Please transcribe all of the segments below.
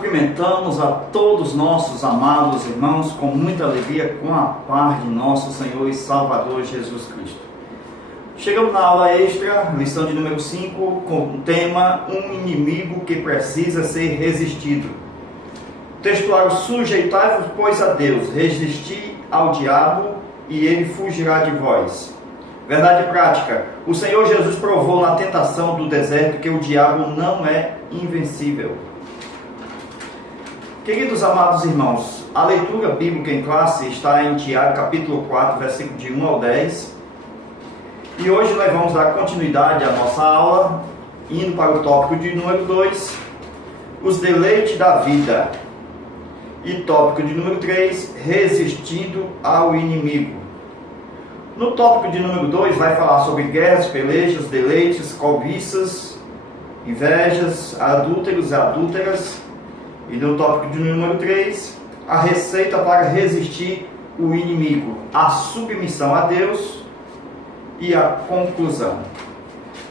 cumprimentamos a todos nossos amados irmãos com muita alegria, com a paz de nosso Senhor e Salvador Jesus Cristo. Chegamos na aula extra, lição de número 5, com o tema Um inimigo que precisa ser resistido. Textuário: sujeitai-vos, pois, a Deus, resisti ao diabo e ele fugirá de vós. Verdade prática: o Senhor Jesus provou na tentação do deserto que o diabo não é invencível. Queridos amados irmãos, a leitura bíblica em classe está em Tiago, capítulo 4, versículo de 1 ao 10. E hoje nós vamos dar continuidade à nossa aula, indo para o tópico de número 2, os deleites da vida. E tópico de número 3, resistindo ao inimigo. No tópico de número 2 vai falar sobre guerras, pelejas, deleites, cobiças, invejas, adúlteros e adúlteras. E no tópico de número 3, a receita para resistir o inimigo, a submissão a Deus e a conclusão.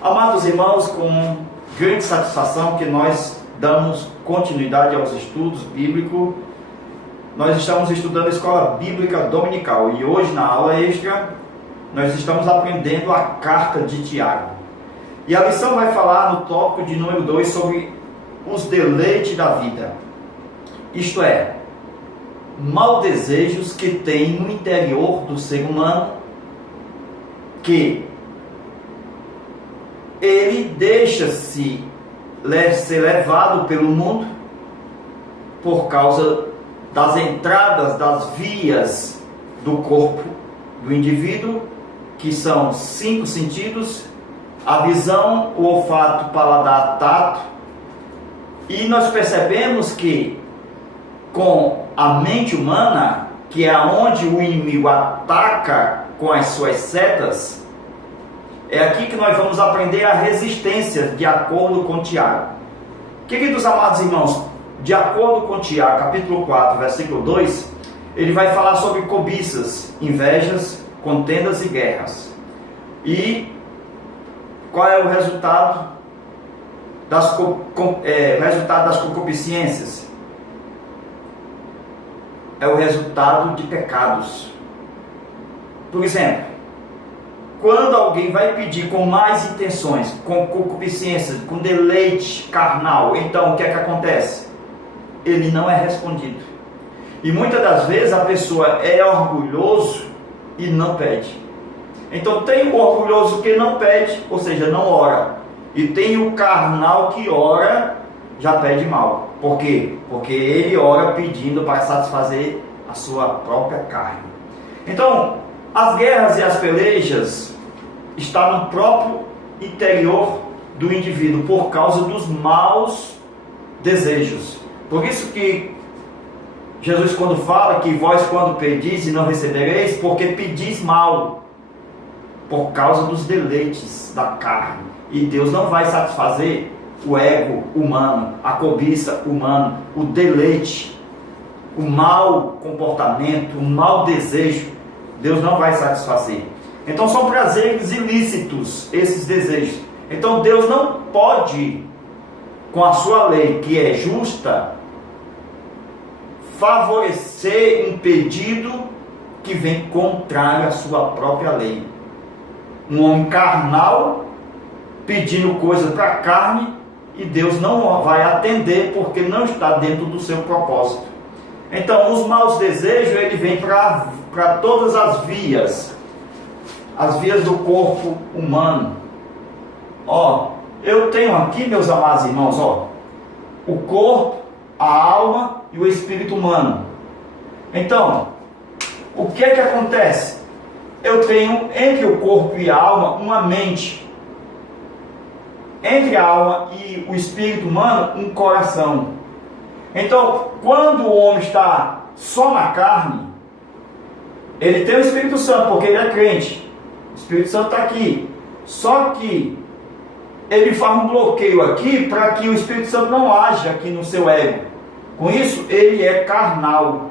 Amados irmãos, com grande satisfação que nós damos continuidade aos estudos bíblicos. Nós estamos estudando a Escola Bíblica Dominical e hoje na aula extra nós estamos aprendendo a carta de Tiago. E a lição vai falar no tópico de número 2 sobre os deleites da vida. Isto é, maus desejos que tem no interior do ser humano, que ele deixa-se ser levado pelo mundo por causa das entradas das vias do corpo do indivíduo, que são 5 sentidos: a visão, o olfato, paladar, tato. E nós percebemos que com a mente humana, que é onde o inimigo ataca com as suas setas, é aqui que nós vamos aprender a resistência, de acordo com Tiago. Queridos amados irmãos, de acordo com Tiago, capítulo 4, versículo 2, ele vai falar sobre cobiças, invejas, contendas e guerras. E qual é o resultado das concupiscências? É o resultado de pecados. Por exemplo, quando alguém vai pedir com mais intenções, com concupiscência, com deleite carnal, então o que é que acontece? Ele não é respondido. E muitas das vezes a pessoa é orgulhoso e não pede. Então tem o orgulhoso que não pede, ou seja, não ora. E tem o carnal que ora, já pede mal. Por quê? Porque ele ora pedindo para satisfazer a sua própria carne. Então, as guerras e as pelejas estão no próprio interior do indivíduo por causa dos maus desejos. Por isso que Jesus, quando fala que vós quando pedis e não recebereis, porque pedis mal, por causa dos deleites da carne. E Deus não vai satisfazer o ego humano, a cobiça humana, o deleite, o mau comportamento, o mau desejo. Deus não vai satisfazer. Então são prazeres ilícitos esses desejos. Então Deus não pode, com a sua lei que é justa, favorecer um pedido que vem contrário à sua própria lei. Um homem carnal pedindo coisa para a carne, e Deus não vai atender porque não está dentro do seu propósito. Então os maus desejos, ele vem para todas as vias do corpo humano. Eu tenho aqui, meus amados irmãos, o corpo, a alma e o espírito humano. Então, o que é que acontece? Eu tenho entre o corpo e a alma uma mente. Entre a alma e o espírito humano, um coração. Então, quando o homem está só na carne, ele tem o Espírito Santo, porque ele é crente. O Espírito Santo está aqui. Só que ele faz um bloqueio aqui para que o Espírito Santo não haja aqui no seu ego. Com isso, ele é carnal.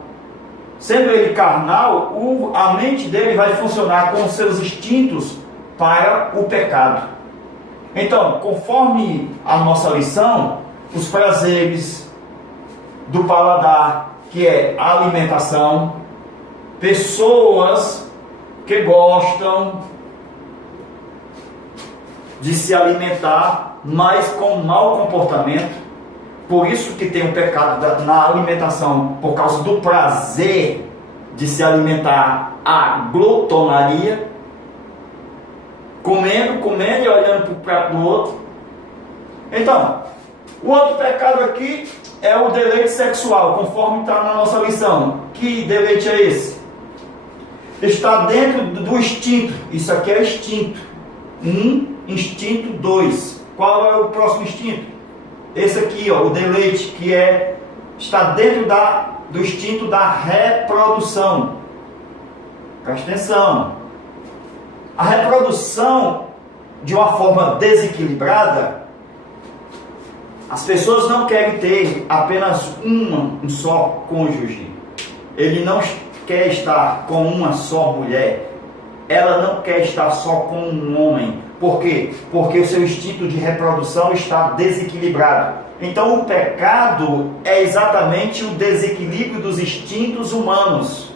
Sendo ele carnal, a mente dele vai funcionar com os seus instintos para o pecado. Então, conforme a nossa lição, os prazeres, do paladar, que é a alimentação. Pessoas que gostam de se alimentar, mas com mau comportamento. Por isso que tem o pecado na alimentação, por causa do prazer de se alimentar, a glutonaria, comendo e olhando para o prato do outro. Então, o outro pecado aqui é o deleite sexual, conforme está na nossa lição. Que deleite é esse? Está dentro do instinto. Isso aqui é instinto 1, instinto 2. Qual é o próximo instinto? Esse aqui, ó, o deleite, que está dentro do instinto da reprodução. Presta atenção. A reprodução, de uma forma desequilibrada, as pessoas não querem ter apenas um só cônjuge. Ele não quer estar com uma só mulher. Ela não quer estar só com um homem. Por quê? Porque o seu instinto de reprodução está desequilibrado. Então o pecado é exatamente o desequilíbrio dos instintos humanos.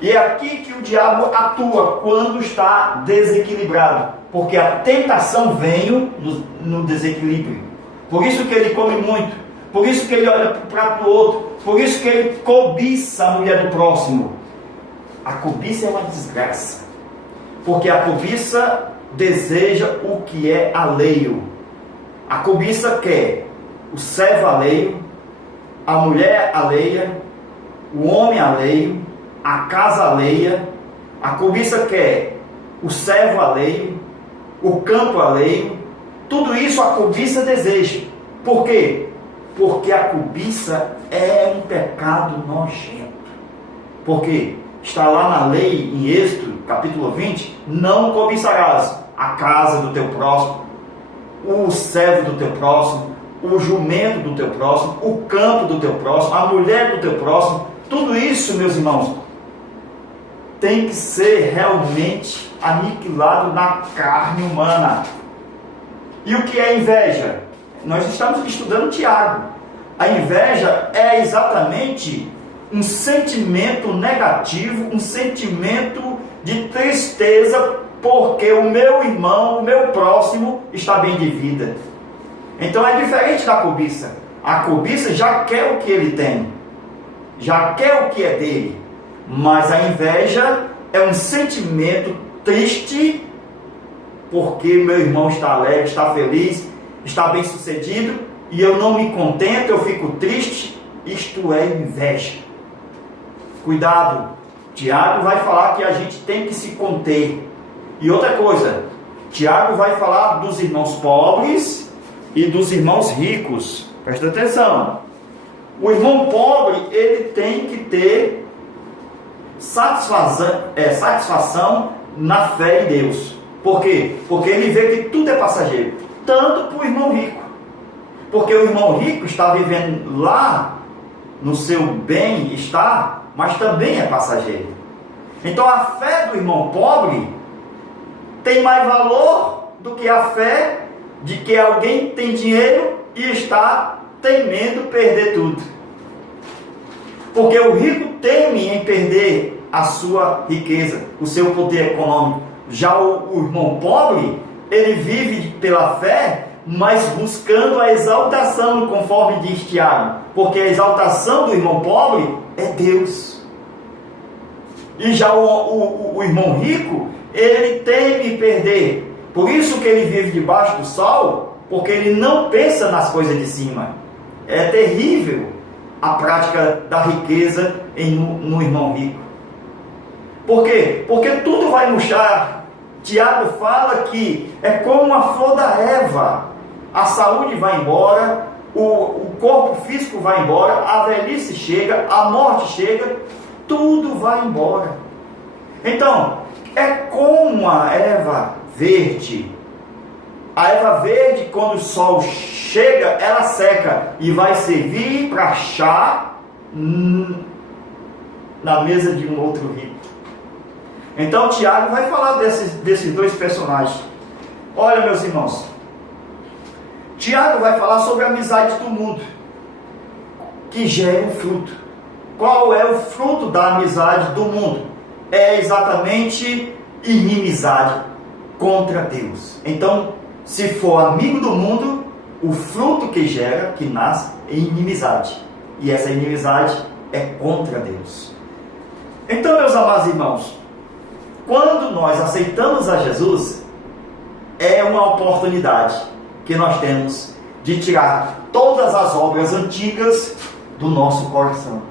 E é aqui que o diabo atua, quando está desequilibrado. Porque a tentação vem no desequilíbrio. Por isso que ele come muito. Por isso que ele olha para o prato do outro. Por isso que ele cobiça a mulher do próximo. A cobiça é uma desgraça. Porque a cobiça deseja o que é alheio. A cobiça quer o servo alheio, a mulher alheia, o homem alheio, a casa alheia. A cobiça quer o servo alheio, o campo alheio. Tudo isso a cobiça deseja. Por quê? Porque a cobiça é um pecado nojento. Por quê? Está lá na lei, em Êxodo, capítulo 20, não cobiçarás a casa do teu próximo, o servo do teu próximo, o jumento do teu próximo, o campo do teu próximo, a mulher do teu próximo. Tudo isso, meus irmãos, tem que ser realmente aniquilado na carne humana. E o que é inveja? Nós estamos estudando Tiago. A inveja é exatamente um sentimento negativo, um sentimento de tristeza, porque o meu irmão, o meu próximo, está bem de vida. Então é diferente da cobiça. A cobiça já quer o que ele tem, já quer o que é dele. Mas a inveja é um sentimento triste, porque meu irmão está alegre, está feliz, está bem sucedido, e eu não me contento, eu fico triste. Isto é inveja. Cuidado, Tiago vai falar que a gente tem que se conter. E outra coisa, Tiago vai falar dos irmãos pobres e dos irmãos ricos. Presta atenção. O irmão pobre, ele tem que ter satisfação na fé em Deus. Por quê? Porque ele vê que tudo é passageiro. Tanto para o irmão rico. Porque o irmão rico está vivendo lá no seu bem-estar, mas também é passageiro. Então a fé do irmão pobre tem mais valor do que a fé de que alguém tem dinheiro e está temendo perder tudo. Porque o rico teme em perder a sua riqueza, o seu poder econômico. Já o irmão pobre, ele vive pela fé, mas buscando a exaltação, conforme diz Tiago. Porque a exaltação do irmão pobre é Deus. E já o irmão rico, ele teme perder. Por isso que ele vive debaixo do sol, porque ele não pensa nas coisas de cima. É terrível a prática da riqueza no irmão rico. Por quê? Porque tudo vai murchar. Tiago fala que é como uma flor da erva. A saúde vai embora, o corpo físico vai embora, a velhice chega, a morte chega, tudo vai embora. Então, é como a erva verde. A erva verde, quando o sol chega, ela seca e vai servir para chá na mesa de um outro rico. Então, Tiago vai falar desses dois personagens. Olha, meus irmãos, Tiago vai falar sobre a amizade do mundo. que gere um fruto. Qual é o fruto da amizade do mundo? É exatamente inimizade contra Deus. Então, se for amigo do mundo, o fruto que gera, que nasce, é inimizade. E essa inimizade é contra Deus. Então, meus amados irmãos, quando nós aceitamos a Jesus, é uma oportunidade que nós temos de tirar todas as obras antigas do nosso coração.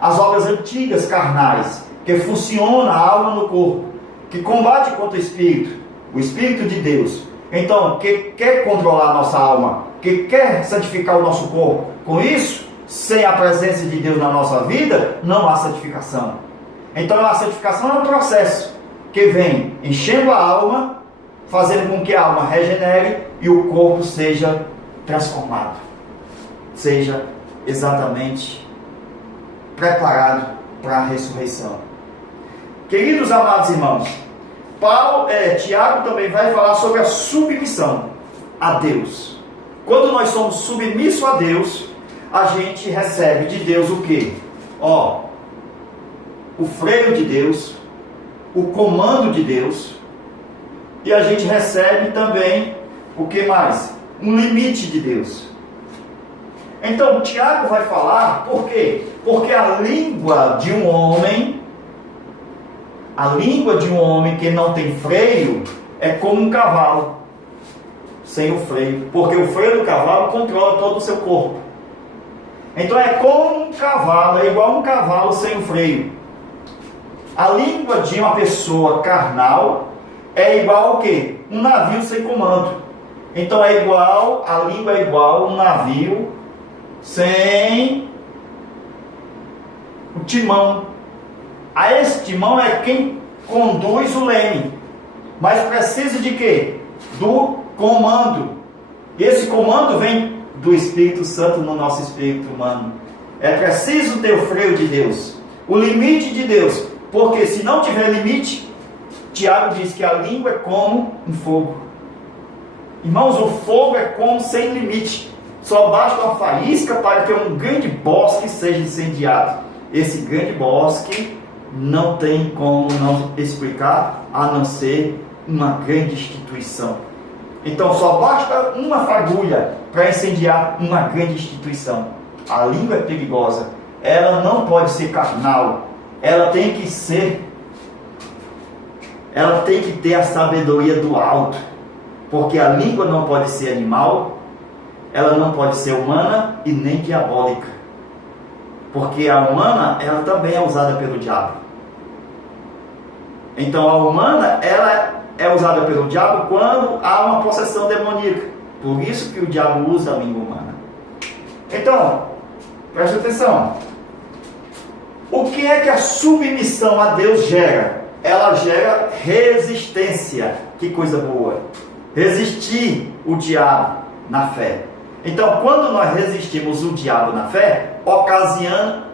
As obras antigas carnais, que funciona a alma no corpo, que combate contra o Espírito de Deus. Então, que quer controlar a nossa alma, que quer santificar o nosso corpo. Com isso, sem a presença de Deus na nossa vida, não há santificação. Então, a santificação é um processo que vem enchendo a alma, fazendo com que a alma regenere e o corpo seja transformado, seja exatamente preparado para a ressurreição. Queridos amados irmãos, Tiago também vai falar sobre a submissão a Deus. Quando nós somos submissos a Deus, a gente recebe de Deus o quê? O freio de Deus, o comando de Deus, e a gente recebe também o que mais? Um limite de Deus. Então, Tiago vai falar, por quê? Porque a língua de um homem que não tem freio é como um cavalo sem o freio, porque o freio do cavalo controla todo o seu corpo. Então é como um cavalo, é igual um cavalo sem o freio. A língua de uma pessoa carnal é igual ao quê? Um navio sem comando. Então a língua é igual um navio sem o timão. Esse timão é quem conduz o leme. Mas precisa de quê? Do comando. Esse comando vem do Espírito Santo no nosso espírito humano. É preciso ter o freio de Deus, o limite de Deus. Porque se não tiver limite, Tiago diz que a língua é como um fogo. Irmãos, o fogo é como sem limite. Só basta uma faísca para que um grande bosque seja incendiado. Esse grande bosque não tem como não explicar, a não ser uma grande instituição. Então só basta uma fagulha para incendiar uma grande instituição. A língua é perigosa. Ela não pode ser carnal. Ela tem que ter a sabedoria do alto. Porque a língua não pode ser animal, ela não pode ser humana e nem diabólica. Porque a humana, ela também é usada pelo diabo. Então a humana, ela é usada pelo diabo quando há uma possessão demoníaca. Por isso que o diabo usa a língua humana. Então, preste atenção. O que é que a submissão a Deus gera? Ela gera resistência. Que coisa boa. Resistir o diabo na fé. Então, quando nós resistimos o diabo na fé, ocasiona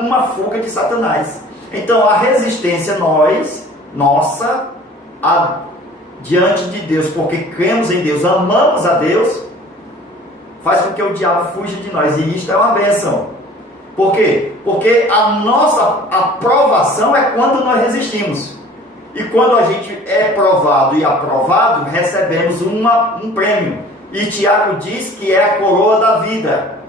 uma fuga de Satanás. Então, a resistência nossa, diante de Deus, porque cremos em Deus, amamos a Deus, faz com que o diabo fuja de nós. E isto é uma bênção. Por quê? Porque a nossa aprovação é quando nós resistimos. E quando a gente é provado e aprovado, recebemos um prêmio. E Tiago diz que é a coroa da vida.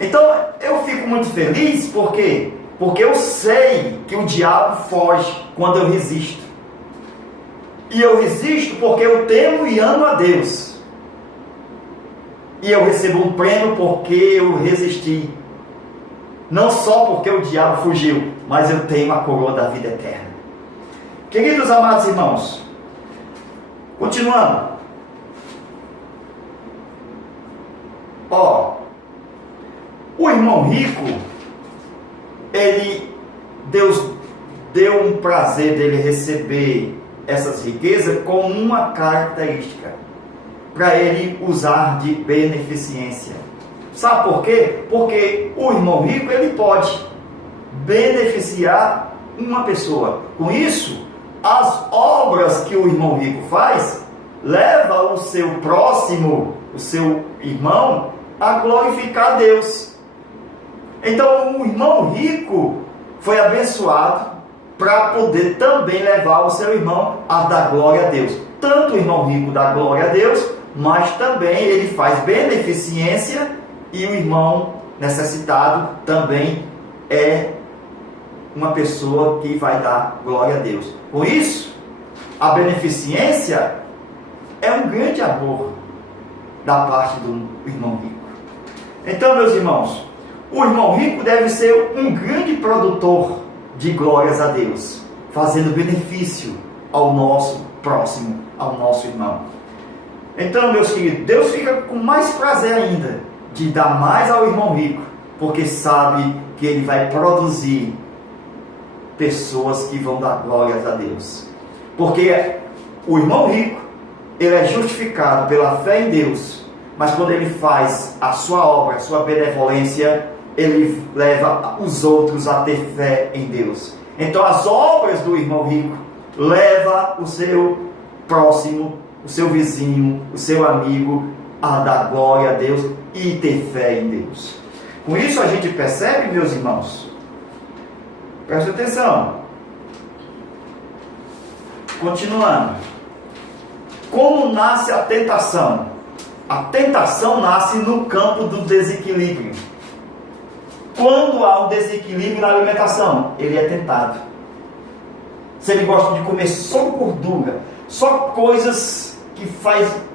Então, eu fico muito feliz, por quê? Porque eu sei que o diabo foge quando eu resisto. E eu resisto porque eu temo e amo a Deus. E eu recebo um prêmio porque eu resisti. Não só porque o diabo fugiu, mas eu tenho a coroa da vida eterna. Queridos amados irmãos, continuando. O irmão rico, Deus deu um prazer dele receber essas riquezas com uma característica, para ele usar de beneficência. Sabe por quê? Porque o irmão rico, ele pode beneficiar uma pessoa. Com isso, as obras que o irmão rico faz, leva o seu próximo, o seu irmão, a glorificar a Deus. Então o irmão rico foi abençoado para poder também levar o seu irmão a dar glória a Deus. Tanto o irmão rico dá glória a Deus, mas também ele faz beneficência, e o irmão necessitado também é uma pessoa que vai dar glória a Deus. Por isso, a beneficência é um grande amor da parte do irmão rico. Então, meus irmãos, o irmão rico deve ser um grande produtor de glórias a Deus, fazendo benefício ao nosso próximo, ao nosso irmão. Então, meus queridos, Deus fica com mais prazer ainda de dar mais ao irmão rico, porque sabe que ele vai produzir pessoas que vão dar glórias a Deus. Porque o irmão rico, ele é justificado pela fé em Deus, mas quando ele faz a sua obra, a sua benevolência, ele leva os outros a ter fé em Deus. Então as obras do irmão rico levam o seu próximo, o seu vizinho, o seu amigo a dar glória a Deus e ter fé em Deus. Com isso a gente percebe, meus irmãos, preste atenção, continuando, como nasce a tentação? A tentação nasce no campo do desequilíbrio. Quando há um desequilíbrio na alimentação, ele é tentado. Se ele gosta de comer só gordura, só coisas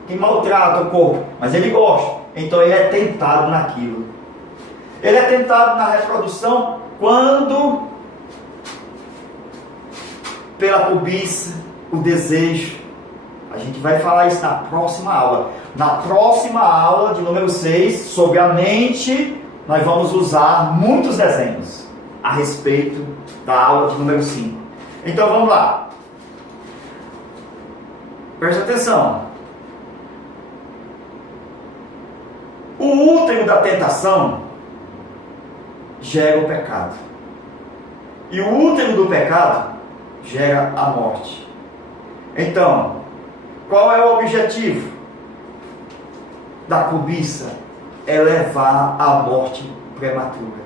que maltratam o corpo, mas ele gosta, então ele é tentado naquilo. Ele é tentado na reprodução quando, pela cobiça, o desejo. A gente vai falar isso na próxima aula. Na próxima aula de número 6, sobre a mente, nós vamos usar muitos desenhos a respeito da aula de número 5. Então vamos lá. Preste atenção. O útero da tentação gera o pecado. E o útero do pecado gera a morte. Então, qual é o objetivo da cobiça? É levar à morte prematura.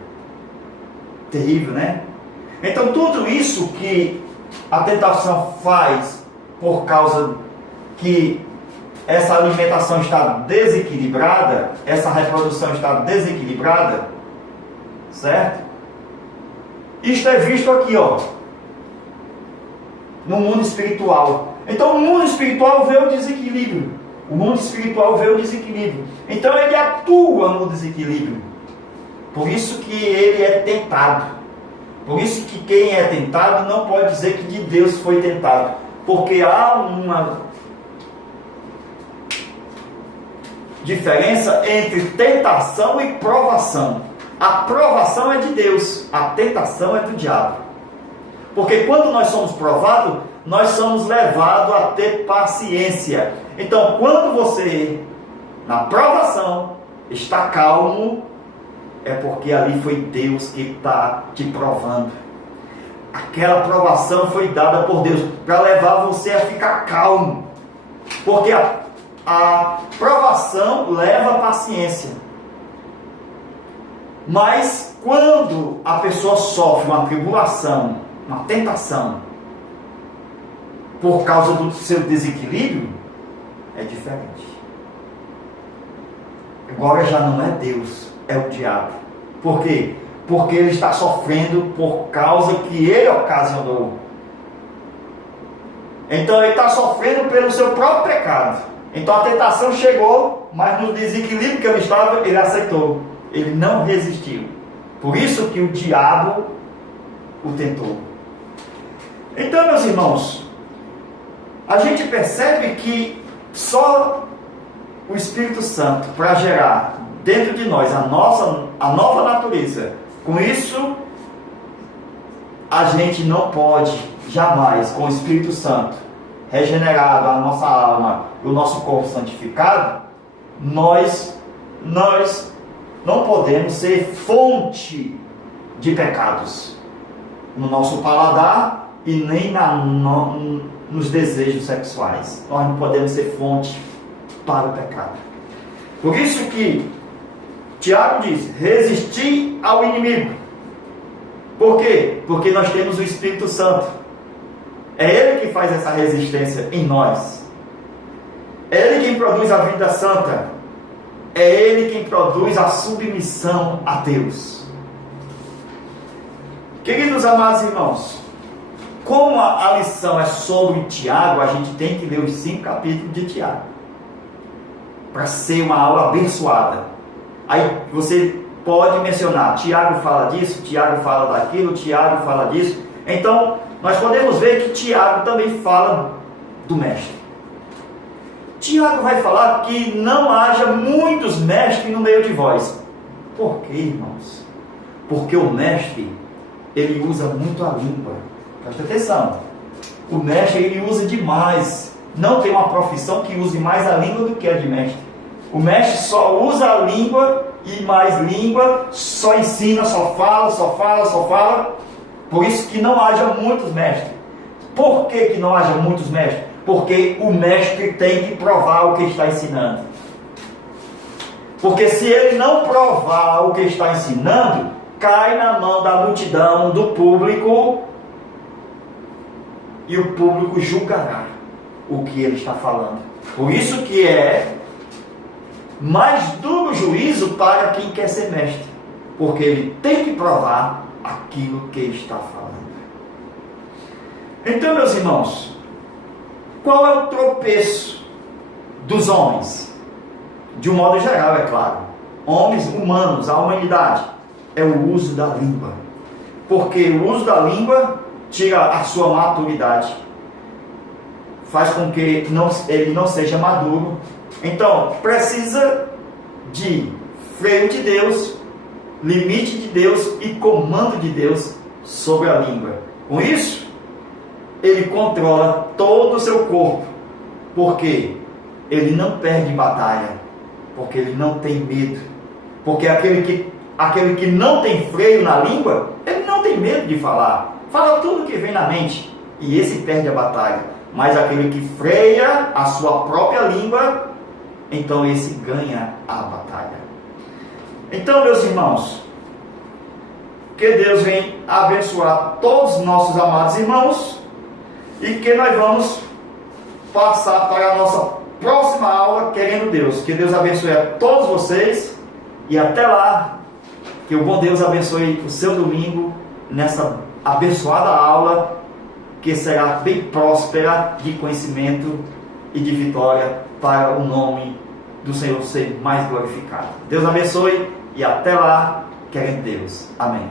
Terrível, né? Então tudo isso que a tentação faz por causa que essa alimentação está desequilibrada, essa reprodução está desequilibrada, certo? Isto é visto aqui, ó, no mundo espiritual. Então o mundo espiritual vê o desequilíbrio. O mundo espiritual vê o desequilíbrio. Então ele atua no desequilíbrio. Por isso que ele é tentado. Por isso que quem é tentado não pode dizer que de Deus foi tentado. Porque há uma diferença entre tentação e provação. A provação é de Deus, a tentação é do diabo. Porque quando nós somos provados, nós somos levados a ter paciência. Então, quando você, na provação, está calmo, é porque ali foi Deus que está te provando. Aquela provação foi dada por Deus para levar você a ficar calmo. Porque a provação leva a paciência. Mas quando a pessoa sofre uma tribulação, uma tentação, por causa do seu desequilíbrio, é diferente. Agora já não é Deus, é o diabo. Por quê? Porque ele está sofrendo por causa que ele ocasionou. Então ele está sofrendo pelo seu próprio pecado. Então a tentação chegou, mas no desequilíbrio que ele estava, ele aceitou. Ele não resistiu. Por isso que o diabo o tentou. Então, meus irmãos, a gente percebe que só o Espírito Santo para gerar dentro de nós a nova natureza. Com isso, a gente não pode jamais, com o Espírito Santo regenerado, a nossa alma e o nosso corpo santificado, nós não podemos ser fonte de pecados no nosso paladar e nem nos desejos sexuais. Nós não podemos ser fonte para o pecado. Por isso que Tiago diz: resistir ao inimigo. Por quê? Porque nós temos o Espírito Santo. É Ele que faz essa resistência em nós. É Ele quem produz a vida santa. É Ele quem produz a submissão a Deus. Queridos amados irmãos, como a lição é sobre Tiago, a gente tem que ler os 5 capítulos de Tiago, para ser uma aula abençoada. Aí você pode mencionar, Tiago fala disso, Tiago fala daquilo, Tiago fala disso. Então, nós podemos ver que Tiago também fala do mestre. Tiago vai falar que não haja muitos mestres no meio de vós. Por quê, irmãos? Porque o mestre, ele usa muito a língua. Presta atenção. O mestre, ele usa demais. Não tem uma profissão que use mais a língua do que a de mestre. O mestre só usa a língua e mais língua, só ensina, só fala. Por isso que não haja muitos mestres. Por que não haja muitos mestres? Porque o mestre tem que provar o que está ensinando. Porque se ele não provar o que está ensinando, cai na mão da multidão, do público, e o público julgará o que ele está falando. Por isso que é mais duro juízo para quem quer ser mestre, porque ele tem que provar aquilo que está falando. Então, meus irmãos, qual é o tropeço dos homens? De um modo geral, é claro. Homens humanos, a humanidade, é o uso da língua. Porque o uso da língua tira a sua maturidade, faz com que ele não seja maduro. Então, precisa de freio de Deus, limite de Deus e comando de Deus sobre a língua. Com isso, ele controla todo o seu corpo, porque ele não perde batalha, porque ele não tem medo, porque aquele que não tem freio na língua, ele não tem medo de falar, fala tudo que vem na mente, e esse perde a batalha. Mas aquele que freia a sua própria língua, então esse ganha a batalha. Então, meus irmãos, que Deus venha abençoar todos os nossos amados irmãos, e que nós vamos passar para a nossa próxima aula, querendo Deus. Que Deus abençoe a todos vocês, e até lá, que o bom Deus abençoe o seu domingo, nessa abençoada aula, que será bem próspera de conhecimento e de vitória, para o nome do Senhor ser mais glorificado. Deus abençoe, e até lá, querendo Deus. Amém.